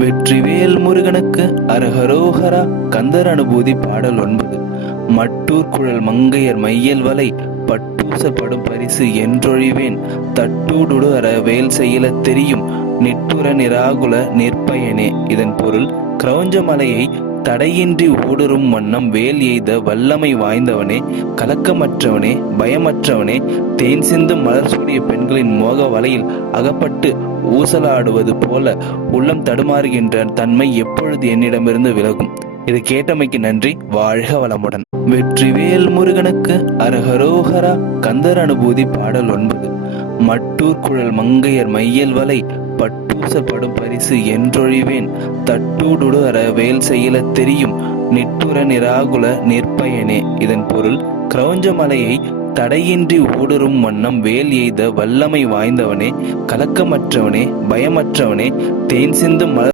வெற்றிவேல் முருகனுக்கு அரஹரோஹரா. கந்தர் அனுபூதி பாடல் 9. மட்டூர் குழல் மங்கையர் மையல் வலை பட்டூசப்படும் பரிசு என்றொழிவேன் தட்டூடுடு அற வேல் செயல தெரியும் நிட்டுர நிராகுல நிற்பயனே. இதன் பொருள், கிரௌஞ்ச மலையை தடையின்றி ஊடுருவும் வண்ணம் வேல் எய்த வல்லமை வாய்ந்தவனே, கலக்கமற்றவனே, பயமற்றவனே, தேன் சிந்தும் மலர் சூடிய பெண்களின் மோக வலையில் அகப்பட்டு ஊசலாடுவது போல உள்ளம் தடுமாறுகின்ற தன்மை எப்பொழுது என்னிடமிருந்து விலகும்? இது கேட்டமைக்கு நன்றி. வாழ்க வளமுடன். வெற்றிவேல் முருகனுக்கு அரஹரோஹரா. கந்தர் அனுபூதி பாடல் 9. மட்டூர் குழல் மங்கையர் மையல் வலை பட்டூசப்படும் பரிசு என்றொழிவேன் தட்டூடுடு அற வேல் செயல தெரியும் நிட்டுர நிராகுல நிற்பயனே. இதன் பொருள், கிரௌஞ்ச மலையை தடையின்றி ஊடுருவும் வண்ணம் வேல் எய்த வல்லமை வாய்ந்தவனே, கலக்கமற்றவனே, பயமற்றவனே, தேன் சிந்தும் மலர்